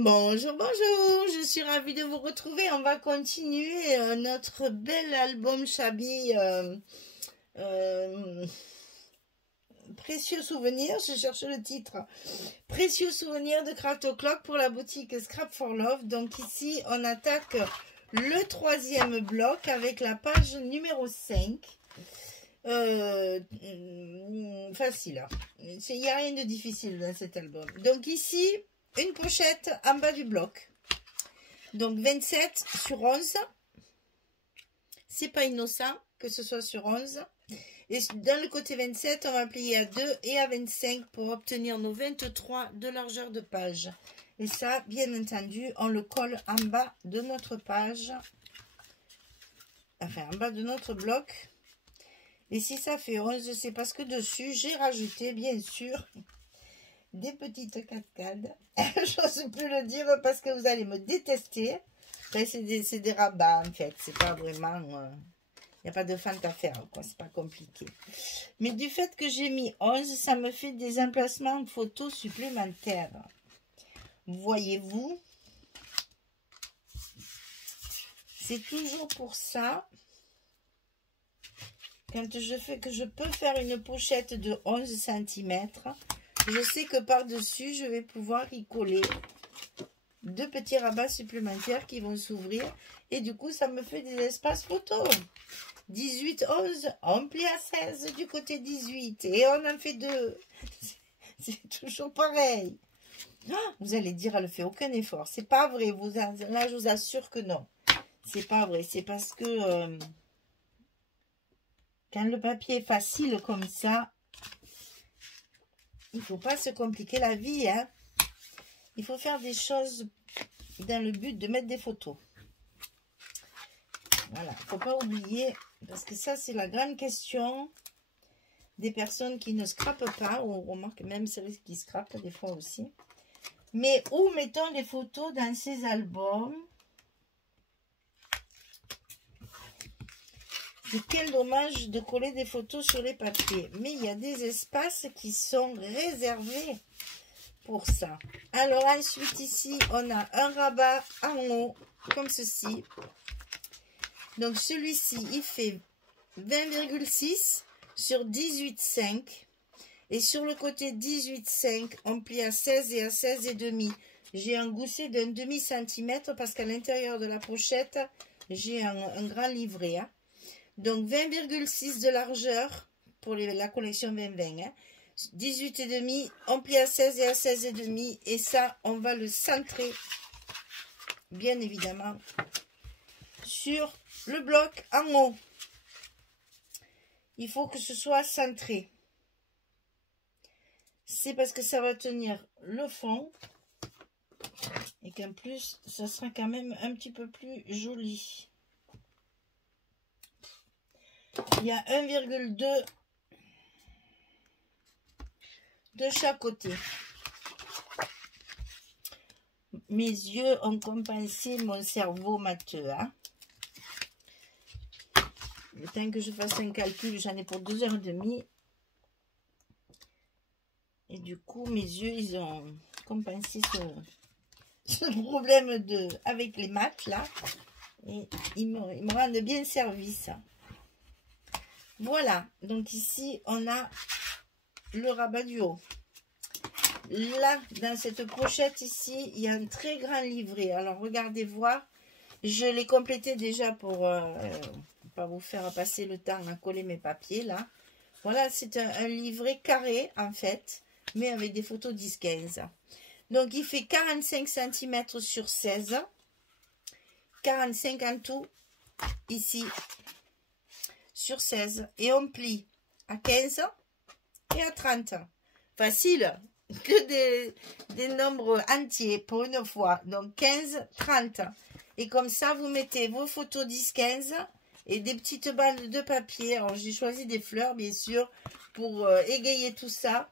Bonjour, bonjour, je suis ravie de vous retrouver. On va continuer notre bel album Shabby Précieux souvenirs, je cherche le titre. Précieux souvenirs de Craft O'Clock pour la boutique Scrap for Love. Donc ici, on attaque le troisième bloc avec la page numéro 5. Facile, hein. Il n'y a rien de difficile dans cet album. Donc ici, une pochette en bas du bloc. Donc 27 sur 11. C'est pas innocent que ce soit sur 11. Et dans le côté 27, on va plier à 2 et à 25 pour obtenir nos 23 de largeur de page. Et ça, bien entendu, on le colle en bas de notre page. Enfin, en bas de notre bloc. Et si ça fait 11, c'est parce que dessus, j'ai rajouté, bien sûr, des petites cascades. J'ose plus le dire parce que vous allez me détester. Enfin, c'est des rabats, en fait. C'est pas vraiment... Il n'y a pas de fente à faire, quoi. C'est pas compliqué. Mais du fait que j'ai mis 11, ça me fait des emplacements photos supplémentaires. Voyez-vous? C'est toujours pour ça... Quand je peux faire une pochette de 11 cm, je sais que par-dessus, je vais pouvoir y coller deux petits rabats supplémentaires qui vont s'ouvrir. Et du coup, ça me fait des espaces photos. 18, 11, on plie à 16 du côté 18. Et on en fait deux. C'est toujours pareil. Vous allez dire, elle ne fait aucun effort. C'est pas vrai. Là, je vous assure que non. C'est pas vrai. C'est parce que... quand le papier est facile comme ça, il ne faut pas se compliquer la vie, hein. Il faut faire des choses dans le but de mettre des photos. Voilà, il ne faut pas oublier, parce que ça, c'est la grande question des personnes qui ne scrapent pas, ou on remarque même celles qui scrapent des fois aussi. Mais où mettons les photos dans ces albums? Et quel dommage de coller des photos sur les papiers. Mais il y a des espaces qui sont réservés pour ça. Alors ensuite ici, on a un rabat en haut, comme ceci. Donc celui-ci, il fait 20,6 sur 18,5. Et sur le côté 18,5, on plie à 16 et à 16,5. J'ai un gousset d'un demi-centimètre parce qu'à l'intérieur de la pochette, j'ai un grand livret, hein. Donc 20,6 de largeur pour la collection 2020. Hein. 18,5, on plie à 16 et à 16,5. Et ça, on va le centrer, bien évidemment, sur le bloc en haut. Il faut que ce soit centré. C'est parce que ça va tenir le fond. Et qu'en plus, ça sera quand même un petit peu plus joli. Il y a 1,2 de chaque côté. Mes yeux ont compensé mon cerveau matheux. Hein. Le temps que je fasse un calcul, j'en ai pour 2h30. Et du coup, mes yeux, ils ont compensé ce problème avec les maths, là. Et ils me rendent bien service. Voilà, donc ici, on a le rabat du haut. Là, dans cette pochette ici, il y a un très grand livret. Alors, regardez voir. Je l'ai complété déjà pour pas vous faire passer le temps à coller mes papiers, là. Voilà, c'est un livret carré, en fait, mais avec des photos 10-15. Donc, il fait 45 cm sur 16. 45 en tout, ici. Sur 16 et on plie à 15 et à 30. Facile, que des nombres entiers pour une fois. Donc 15, 30. Et comme ça, vous mettez vos photos 10, 15 et des petites balles de papier. Alors j'ai choisi des fleurs, bien sûr, pour égayer tout ça,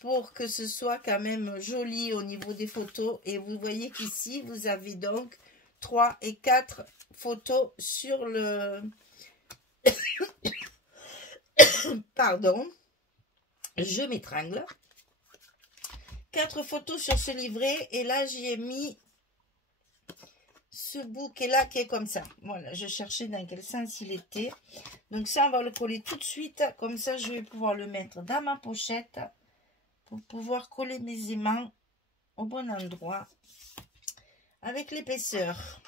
pour que ce soit quand même joli au niveau des photos. Et vous voyez qu'ici, vous avez donc 3 et 4 photos sur le... Pardon, je m'étrangle. 4 photos sur ce livret. Et là, j'y ai mis ce bout qui est là, qui est comme ça. Voilà, je cherchais dans quel sens il était. Donc ça, on va le coller tout de suite. Comme ça, je vais pouvoir le mettre dans ma pochette pour pouvoir coller mes aimants au bon endroit avec l'épaisseur.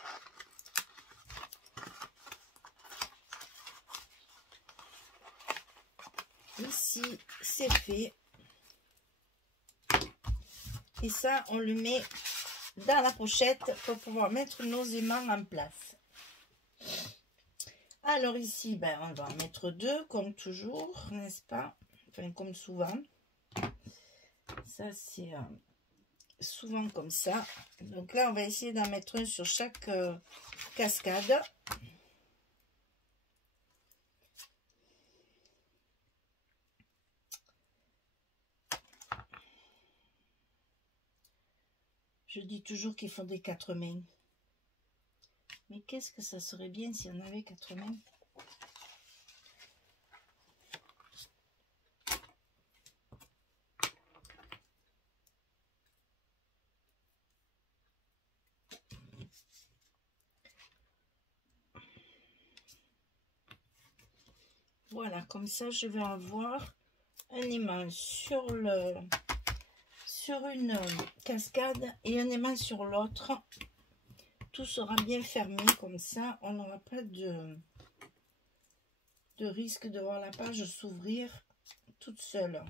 Ici, c'est fait. Et ça, on le met dans la pochette pour pouvoir mettre nos aimants en place. Alors ici, ben, on va en mettre 2 comme toujours, n'est-ce pas? Enfin, comme souvent. Ça, c'est souvent comme ça. Donc là, on va essayer d'en mettre un sur chaque cascade. Je dis toujours qu'il faut des 4 mains. Mais qu'est-ce que ça serait bien si on avait 4 mains? Voilà, comme ça, je vais avoir un aimant sur une cascade et un aimant sur l'autre. Tout sera bien fermé, comme ça, on n'aura pas de risque de voir la page s'ouvrir toute seule.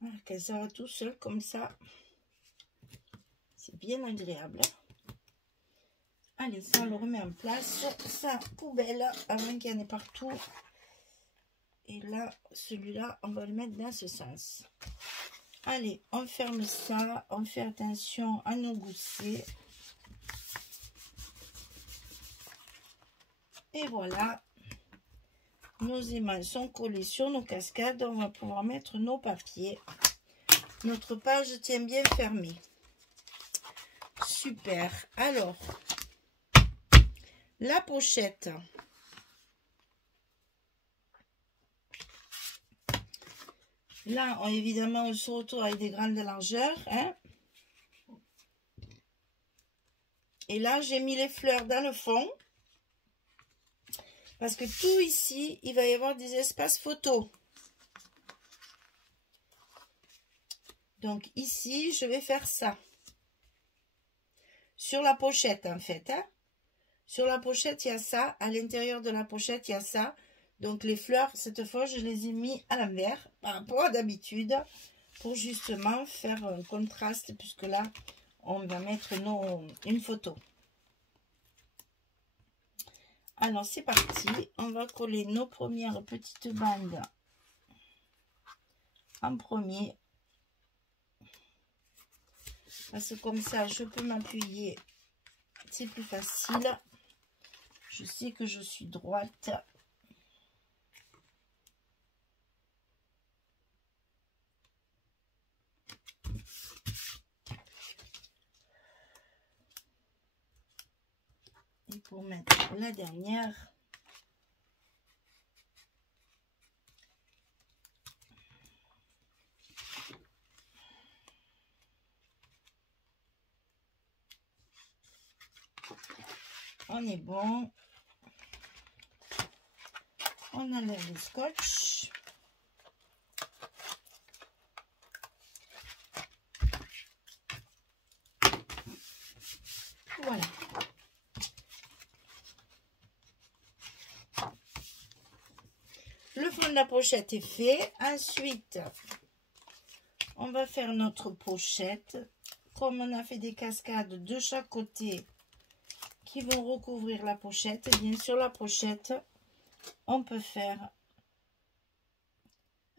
Voilà, qu'elle s'arrête tout seul comme ça. C'est bien agréable. Allez, ça, on le remet en place sur sa poubelle avant qu'il y en ait partout. Et là, celui-là, on va le mettre dans ce sens. Allez, on ferme ça. On fait attention à nos goussets. Et voilà. Nos aimants sont collés sur nos cascades. On va pouvoir mettre nos papiers. Notre page tient bien fermée. Super. Alors, la pochette. Là, évidemment, on se retrouve avec des grandes largeurs. Hein. Et là, j'ai mis les fleurs dans le fond. Parce que tout ici, il va y avoir des espaces photos. Donc ici, je vais faire ça. Sur la pochette, en fait. Hein. Sur la pochette, il y a ça. À l'intérieur de la pochette, il y a ça. Donc les fleurs, cette fois, je les ai mis à l'envers par rapport à d'habitude. Pour justement faire un contraste. Puisque là, on va mettre une photo. Alors, c'est parti. On va coller nos premières petites bandes en premier. Parce que comme ça, je peux m'appuyer. C'est plus facile. Je sais que je suis droite. Et pour mettre la dernière, on est bon. On enlève le scotch. Voilà. Le fond de la pochette est fait. Ensuite, on va faire notre pochette. Comme on a fait des cascades de chaque côté qui vont recouvrir la pochette, et bien sur la pochette, on peut faire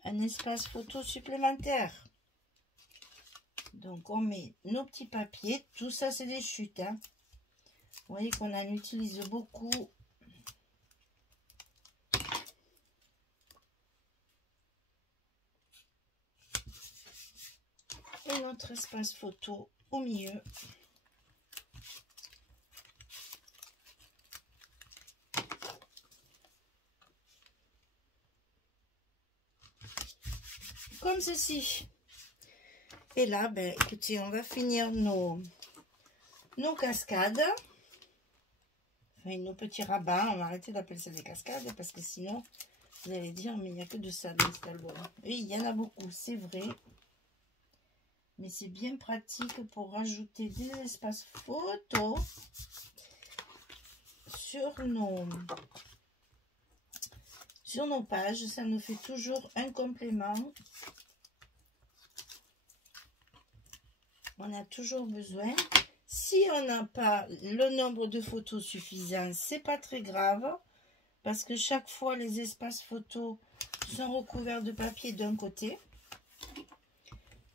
un espace photo supplémentaire. Donc on met nos petits papiers. Tout ça, c'est des chutes. Hein. Vous voyez qu'on en utilise beaucoup. Et notre espace photo au milieu. Comme ceci. Et là, ben, écoutez, on va finir nos cascades. Enfin, nos petits rabats. On va arrêter d'appeler ça des cascades parce que sinon, vous allez dire, mais il n'y a que de ça dans cet album. Oui, il y en a beaucoup, c'est vrai. Mais c'est bien pratique pour rajouter des espaces photos sur nos pages. Ça nous fait toujours un complément. On a toujours besoin. Si on n'a pas le nombre de photos suffisant, c'est pas très grave. Parce que chaque fois, les espaces photos sont recouverts de papier d'un côté.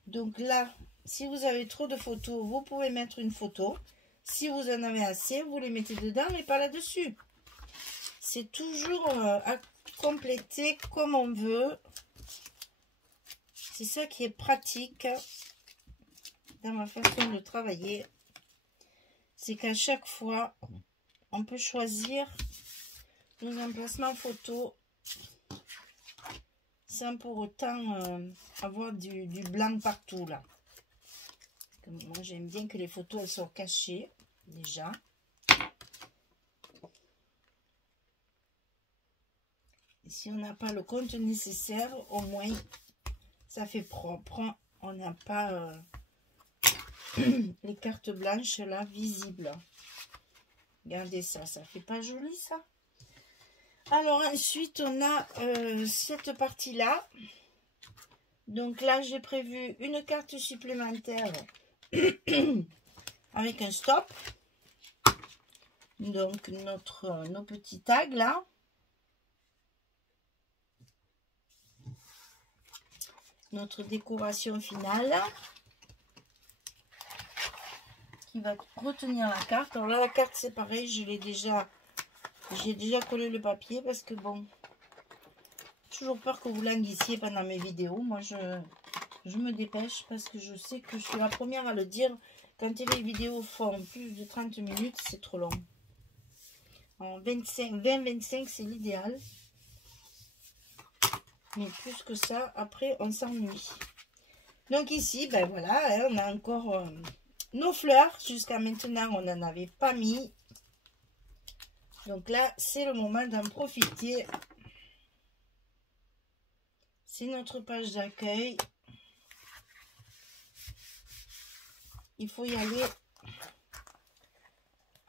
Donc là, si vous avez trop de photos, vous pouvez mettre une photo. Si vous en avez assez, vous les mettez dedans, mais pas là-dessus. C'est toujours à compléter comme on veut. C'est ça qui est pratique dans ma façon de travailler. C'est qu'à chaque fois, on peut choisir nos emplacements photos sans pour autant avoir du blanc partout là. Moi j'aime bien que les photos elles soient cachées déjà. Et si on n'a pas le compte nécessaire, au moins ça fait propre. On n'a pas les cartes blanches là visibles. Regardez ça, ça fait pas joli ça. Alors ensuite on a cette partie là. Donc là j'ai prévu une carte supplémentaire avec un stop. Donc nos petits tags là. Notre décoration finale qui va retenir la carte. Alors là la carte c'est pareil, j'ai déjà collé le papier parce que bon, toujours peur que vous languissiez pendant mes vidéos. Moi je me dépêche parce que je sais que je suis la première à le dire. Quand les vidéos font plus de 30 minutes, c'est trop long. En 20-25 c'est l'idéal. Mais plus que ça, après on s'ennuie. Donc ici, ben voilà, on a encore nos fleurs. Jusqu'à maintenant, on n'en avait pas mis. Donc là, c'est le moment d'en profiter. C'est notre page d'accueil. Il faut y aller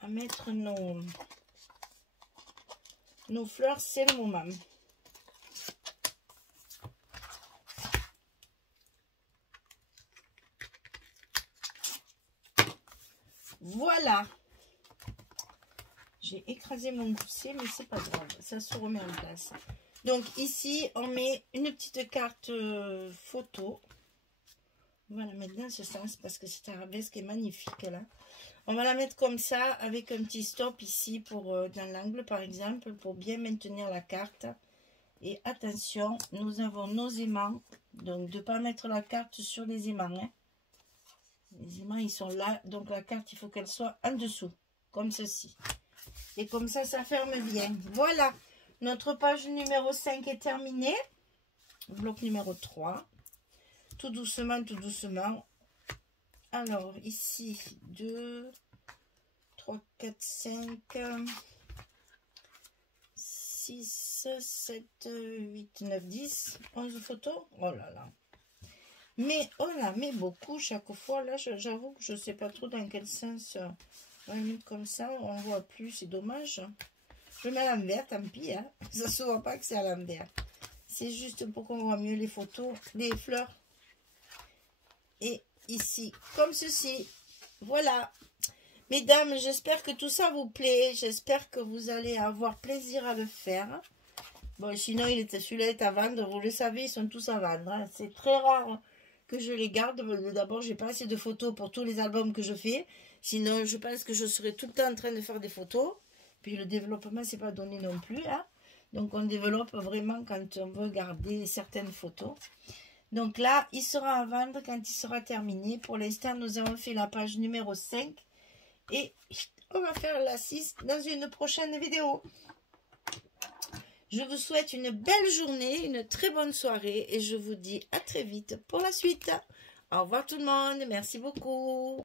à mettre nos fleurs, c'est le moment. Voilà. J'ai écrasé mon gousset, mais c'est pas grave. Ça se remet en place. Donc ici, on met une petite carte photo. On va la mettre dans ce sens parce que cette arabesque est magnifique là. On va la mettre comme ça avec un petit stop ici pour dans l'angle par exemple pour bien maintenir la carte. Et attention, nous avons nos aimants. Donc de ne pas mettre la carte sur les aimants. Hein. Les aimants ils sont là. Donc la carte il faut qu'elle soit en dessous. Comme ceci. Et comme ça, ça ferme bien. Voilà. Notre page numéro 5 est terminée. Bloc numéro 3. Tout doucement, tout doucement. Alors, ici, 2, 3, 4, 5, 6, 7, 8, 9, 10, 11 photos. Oh là là. Mais on en met beaucoup chaque fois. Là, j'avoue que je ne sais pas trop dans quel sens on va mettre comme ça. On ne voit plus, c'est dommage. Je mets à l'envers, tant pis. Hein. Ça ne se voit pas que c'est à l'envers. C'est juste pour qu'on voit mieux les photos, les fleurs. Et ici, comme ceci. Voilà. Mesdames, j'espère que tout ça vous plaît. J'espère que vous allez avoir plaisir à le faire. Bon, sinon, celui-là est à vendre. Vous le savez, ils sont tous à vendre. Hein. C'est très rare que je les garde. D'abord, j'ai pas assez de photos pour tous les albums que je fais. Sinon, je pense que je serai tout le temps en train de faire des photos. Puis le développement, c'est pas donné non plus. Hein. Donc, on développe vraiment quand on veut garder certaines photos. Donc là, il sera à vendre quand il sera terminé. Pour l'instant, nous avons fait la page numéro 5. Et on va faire la 6 dans une prochaine vidéo. Je vous souhaite une belle journée, une très bonne soirée. Et je vous dis à très vite pour la suite. Au revoir tout le monde. Merci beaucoup.